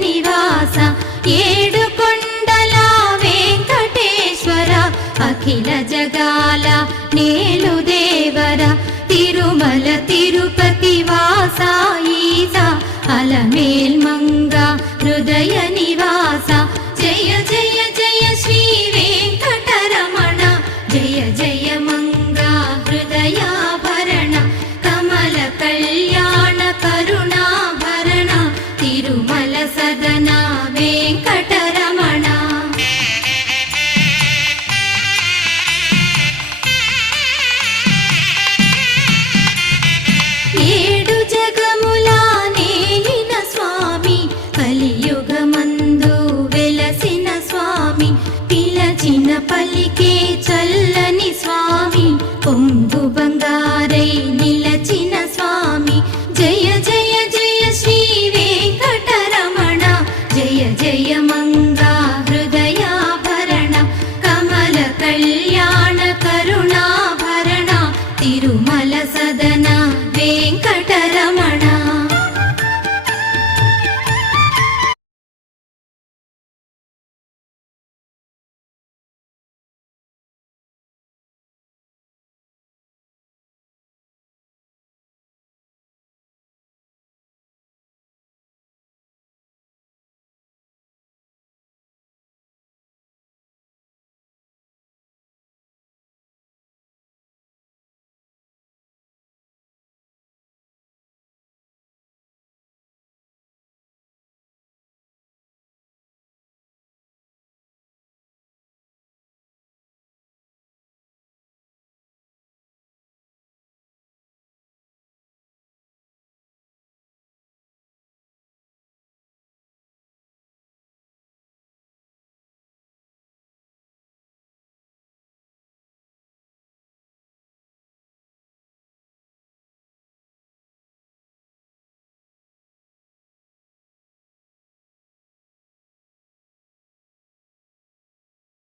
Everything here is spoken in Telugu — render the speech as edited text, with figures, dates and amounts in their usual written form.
నివాస ఏడుకొండల వెంకటేశ్వర అఖిల జగాల నేలు దేవర తిరుమల తిరుపతి వాస ఈస అలమేల్ మంగ హృదయ నివాస జయ జయ జయ శ్రీ వెంకటరమణ జయ జయ మంగ హృదయాభరణ కమల కళ్యాణ కరుణాభరణ తిరుమల సదన వెంకటరమణ. ఏడు జగముల నేలిన స్వామి కలియుగమందు వెలసిన స్వామి పిలచిన పలికే చల్ల